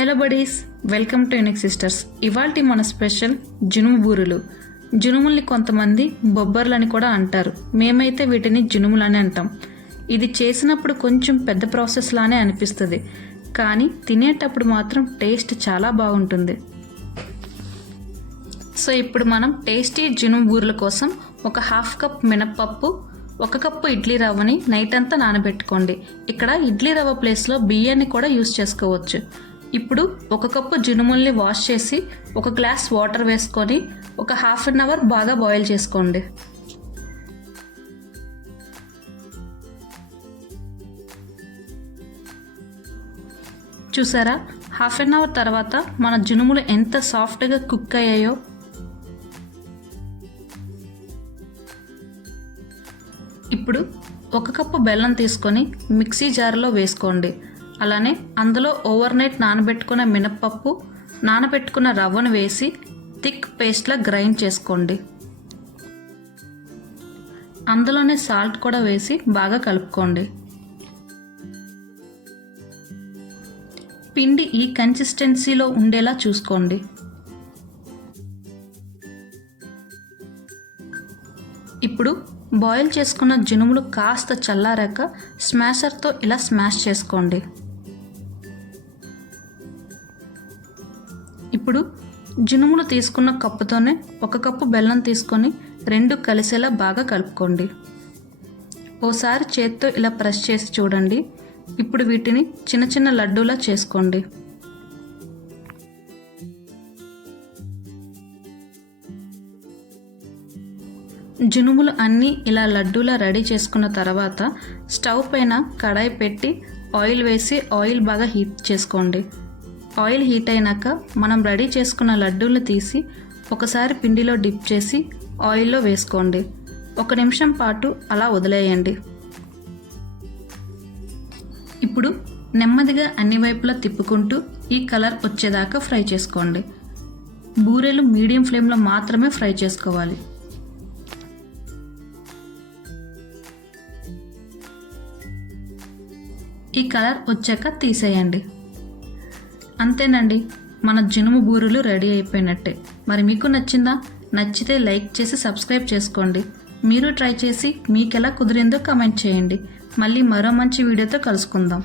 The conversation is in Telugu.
Hello buddies, welcome to unique sisters. ఇవాల్టి మన స్పెషల్ జునుము బూరెలు. జునుముల్ని కొంతమంది బొబ్బర్లని కూడా అంటారు. మేమైతే వీటిని జునుములని అంటాం. ఇది చేసినప్పుడు కొంచెం పెద్ద ప్రాసెస్ లానే అనిపిస్తుంది, కానీ తినేటప్పుడు మాత్రం టేస్ట్ చాలా బాగుంటుంది. సో ఇప్పుడు మనం టేస్టీ జునుము బూరెల కోసం ఒక హాఫ్ కప్ మినప్పప్పు, 1 కప్పు ఇడ్లీ రవ్వని నైట్ అంతా నానబెట్టుకోండి. ఇక్కడ ఇడ్లీ రవ్వ ప్లేస్లో బియ్యాన్ని కూడా యూస్ చేసుకోవచ్చు. ఇప్పుడు 1 కప్పు జునుముల్ని వాష్ చేసి 1 గ్లాస్ వాటర్ వేసుకొని ఒక హాఫ్ అన్ అవర్ బాగా బాయిల్ చేసుకోండి. చూసారా, హాఫ్ అన్ అవర్ తర్వాత మన జునుములు ఎంత సాఫ్ట్గా కుక్ అయ్యాయో. ఇప్పుడు 1 కప్పు బెల్లం తీసుకొని మిక్సీ జార్లో వేసుకోండి. అలానే అందులో ఓవర్ నైట్ నానబెట్టుకున్న మినప్పప్పు, నానబెట్టుకున్న రవ్వను వేసి థిక్ పేస్ట్లా గ్రైండ్ చేసుకోండి. అందులోనే సాల్ట్ కూడా వేసి బాగా కలుపుకోండి. పిండి ఈ కన్సిస్టెన్సీలో ఉండేలా చూసుకోండి. ఇప్పుడు బాయిల్ చేసుకున్న జునుములు కాస్త చల్లారాక స్మాషర్తో ఇలా స్మాష్ చేసుకోండి. ఇప్పుడు జునుములు తీసుకున్న కప్పుతోనే 1 కప్పు బెల్లం తీసుకొని 2 కలిసేలా బాగా కలుపుకోండి. ఓసారి చేత్తో ఇలా ప్రెస్ చేసి చూడండి. ఇప్పుడు వీటిని చిన్న చిన్న లడ్డూలా చేసుకోండి. జునుములు అన్నీ ఇలా లడ్డూలా రెడీ చేసుకున్న తర్వాత స్టవ్ పైన కడాయి పెట్టి ఆయిల్ వేసి ఆయిల్ బాగా హీట్ చేసుకోండి. ఆయిల్ హీట్ అయినాక మనం రెడీ చేసుకున్న లడ్డూలు తీసి ఒకసారి పిండిలో డిప్ చేసి ఆయిల్లో వేసుకోండి. 1 నిమిషం పాటు అలా వదిలేయండి. ఇప్పుడు నెమ్మదిగా అన్ని వైపులా తిప్పుకుంటూ ఈ కలర్ వచ్చేదాకా ఫ్రై చేసుకోండి. బూరెలు మీడియం ఫ్లేమ్లో మాత్రమే ఫ్రై చేసుకోవాలి. ఈ కలర్ వచ్చాక తీసేయండి. అంతేనండి, మన జునుము బూరెలు రెడీ అయిపోయినట్టే. మరి మీకు నచ్చిందా? నచ్చితే లైక్ చేసి సబ్స్క్రైబ్ చేసుకోండి. మీరు ట్రై చేసి మీకు ఎలా కుదిరిందో కామెంట్ చేయండి. మళ్ళీ మరో మంచి వీడియోతో కలుసుకుందాం.